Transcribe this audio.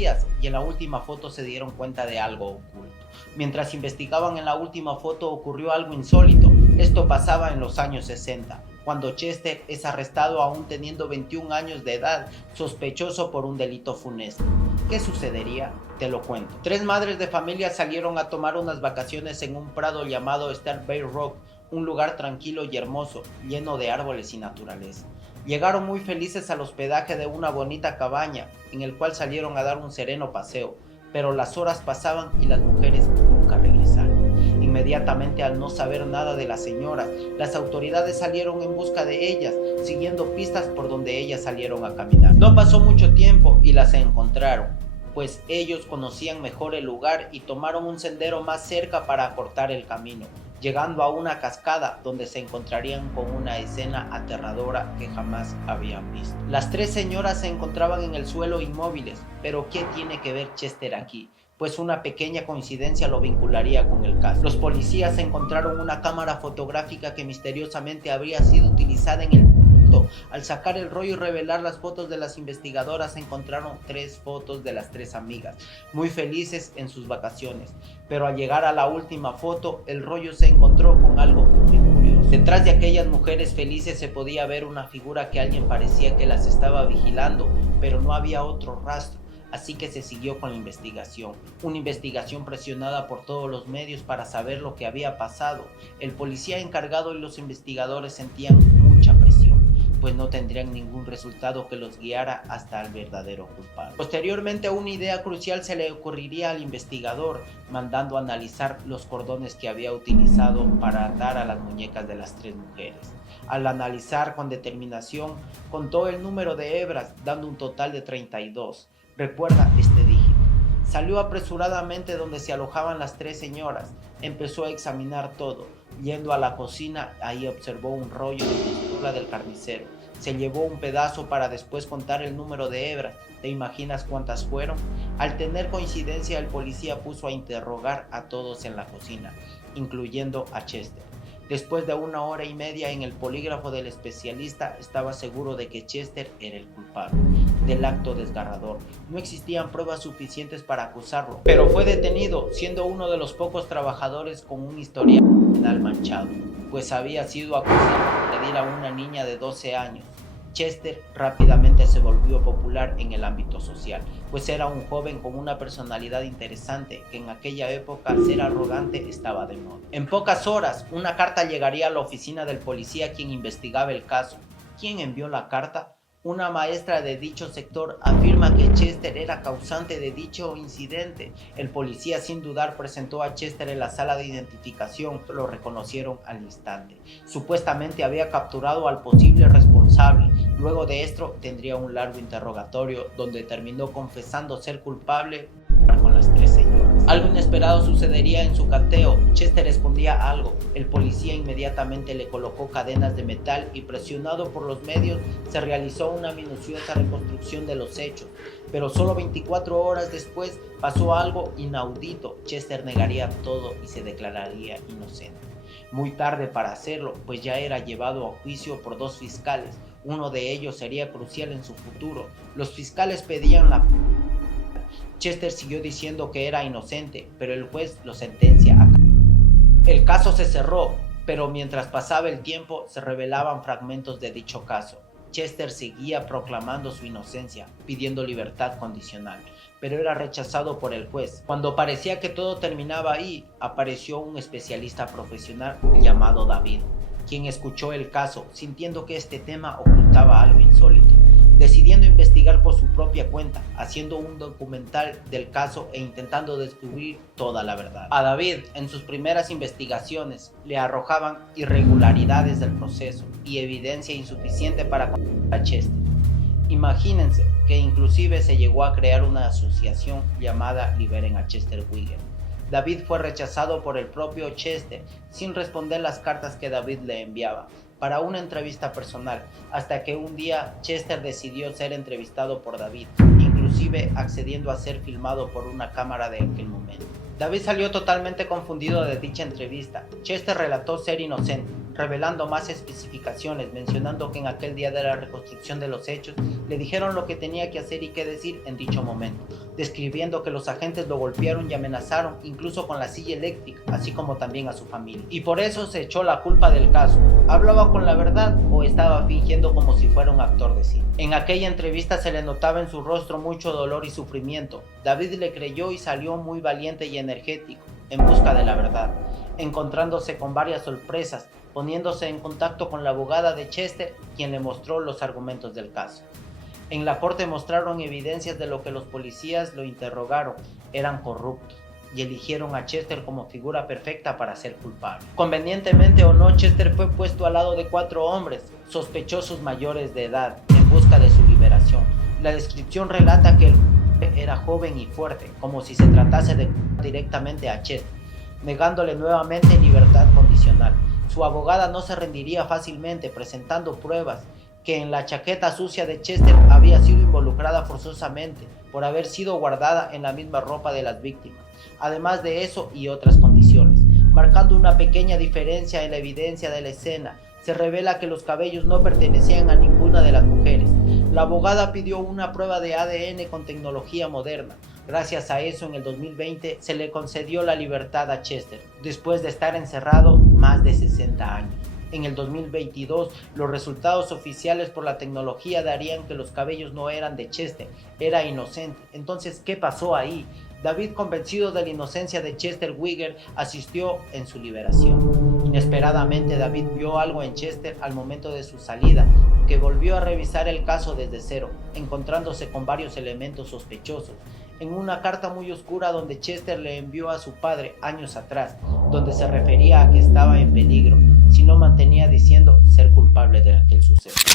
días y en la última foto se dieron cuenta de algo oculto. Mientras investigaban en la última foto ocurrió algo insólito. Esto pasaba en los años 60, cuando Chester es arrestado aún teniendo 21 años de edad, sospechoso por un delito funesto. ¿Qué sucedería? Te lo cuento. Tres madres de familia salieron a tomar unas vacaciones en un prado llamado Star Bay Rock, un lugar tranquilo y hermoso, lleno de árboles y naturaleza. Llegaron muy felices al hospedaje de una bonita cabaña, en el cual salieron a dar un sereno paseo, pero las horas pasaban y las mujeres nunca regresaron. Inmediatamente, al no saber nada de las señoras, las autoridades salieron en busca de ellas, siguiendo pistas por donde ellas salieron a caminar. No pasó mucho tiempo y las encontraron, pues ellos conocían mejor el lugar y tomaron un sendero más cerca para acortar el camino, llegando a una cascada donde se encontrarían con una escena aterradora que jamás habían visto. Las tres señoras se encontraban en el suelo inmóviles, pero ¿qué tiene que ver Chester aquí? Pues una pequeña coincidencia lo vincularía con el caso. Los policías encontraron una cámara fotográfica que misteriosamente habría sido utilizada en el punto. Al sacar el rollo y revelar las fotos de las investigadoras, encontraron tres fotos de las tres amigas, muy felices en sus vacaciones. Pero al llegar a la última foto, el rollo se encontró con algo muy curioso. Detrás de aquellas mujeres felices se podía ver una figura que alguien parecía que las estaba vigilando, pero no había otro rastro. Así que se siguió con la investigación, una investigación presionada por todos los medios para saber lo que había pasado. El policía encargado y los investigadores sentían mucha presión, pues no tendrían ningún resultado que los guiara hasta el verdadero culpable. Posteriormente, una idea crucial se le ocurriría al investigador, mandando a analizar los cordones que había utilizado para atar a las muñecas de las tres mujeres. Al analizar con determinación, contó el número de hebras, dando un total de 32. Recuerda este dígito. Salió apresuradamente donde se alojaban las tres señoras. Empezó a examinar todo. Yendo a la cocina, ahí observó un rollo de pistola del carnicero. Se llevó un pedazo para después contar el número de hebras. ¿Te imaginas cuántas fueron? Al tener coincidencia, el policía puso a interrogar a todos en la cocina, incluyendo a Chester. Después de 1 hora y media en el polígrafo del especialista, estaba seguro de que Chester era el culpable del acto desgarrador. No existían pruebas suficientes para acusarlo, pero fue detenido, siendo uno de los pocos trabajadores con un historial penal manchado, pues había sido acusado de agredir a una niña de 12 años. Chester rápidamente se volvió popular en el ámbito social, pues era un joven con una personalidad interesante, que en aquella época ser arrogante estaba de moda. En pocas horas, una carta llegaría a la oficina del policía quien investigaba el caso. ¿Quién envió la carta? Una maestra de dicho sector afirma que Chester era causante de dicho incidente. El policía, sin dudar, presentó a Chester en la sala de identificación. Lo reconocieron al instante. Supuestamente había capturado al posible responsable. Luego de esto tendría un largo interrogatorio donde terminó confesando ser culpable con las tres señoras. Algo inesperado sucedería en su cateo. Chester escondía algo. El policía inmediatamente le colocó cadenas de metal y, presionado por los medios, se realizó una minuciosa reconstrucción de los hechos. Pero solo 24 horas después pasó algo inaudito. Chester negaría todo y se declararía inocente. Muy tarde para hacerlo, pues ya era llevado a juicio por dos fiscales. Uno de ellos sería crucial en su futuro. Los fiscales pedían la... Chester siguió diciendo que era inocente, pero el juez lo sentencia a... El caso se cerró, pero mientras pasaba el tiempo se revelaban fragmentos de dicho caso. Chester seguía proclamando su inocencia, pidiendo libertad condicional, pero era rechazado por el juez. Cuando parecía que todo terminaba ahí, apareció un especialista profesional llamado David, quien escuchó el caso, sintiendo que este tema ocultaba algo insólito, decidiendo investigar por su propia cuenta, haciendo un documental del caso e intentando descubrir toda la verdad. A David, en sus primeras investigaciones, le arrojaban irregularidades del proceso y evidencia insuficiente para condenar a Chester. Imagínense que inclusive se llegó a crear una asociación llamada Liberen a Chester Wiggum. David fue rechazado por el propio Chester, sin responder las cartas que David le enviaba para una entrevista personal, hasta que un día Chester decidió ser entrevistado por David, inclusive accediendo a ser filmado por una cámara de aquel momento. David salió totalmente confundido de dicha entrevista. Chester relató ser inocente, revelando más especificaciones, mencionando que en aquel día de la reconstrucción de los hechos le dijeron lo que tenía que hacer y qué decir en dicho momento, describiendo que los agentes lo golpearon y amenazaron incluso con la silla eléctrica, así como también a su familia. Y por eso se echó la culpa del caso. ¿Hablaba con la verdad o estaba fingiendo como si fuera un actor de cine? En aquella entrevista se le notaba en su rostro mucho dolor y sufrimiento. David le creyó y salió muy valiente y energético en busca de la verdad, encontrándose con varias sorpresas, poniéndose en contacto con la abogada de Chester, quien le mostró los argumentos del caso. En la corte mostraron evidencias de lo que los policías lo interrogaron, eran corruptos, y eligieron a Chester como figura perfecta para ser culpable. Convenientemente o no, Chester fue puesto al lado de 4 hombres, sospechosos mayores de edad, en busca de su liberación. La descripción relata que el era joven y fuerte, como si se tratase de directamente a Chester, negándole nuevamente libertad condicional. Su abogada no se rendiría fácilmente, presentando pruebas que en la chaqueta sucia de Chester había sido involucrada forzosamente por haber sido guardada en la misma ropa de las víctimas, además de eso y otras condiciones, marcando una pequeña diferencia en la evidencia de la escena. Se revela que los cabellos no pertenecían a ninguna de las mujeres. La abogada pidió una prueba de ADN con tecnología moderna. Gracias a eso, en el 2020 se le concedió la libertad a Chester, después de estar encerrado más de 60 años. En el 2022, los resultados oficiales por la tecnología darían que los cabellos no eran de Chester, era inocente. Entonces, ¿qué pasó ahí? David, convencido de la inocencia de Chester Wiger, asistió en su liberación. Inesperadamente, David vio algo en Chester al momento de su salida, que volvió a revisar el caso desde cero, encontrándose con varios elementos sospechosos. En una carta muy oscura donde Chester le envió a su padre años atrás, donde se refería a que estaba en peligro si no mantenía diciendo ser culpable de aquel suceso.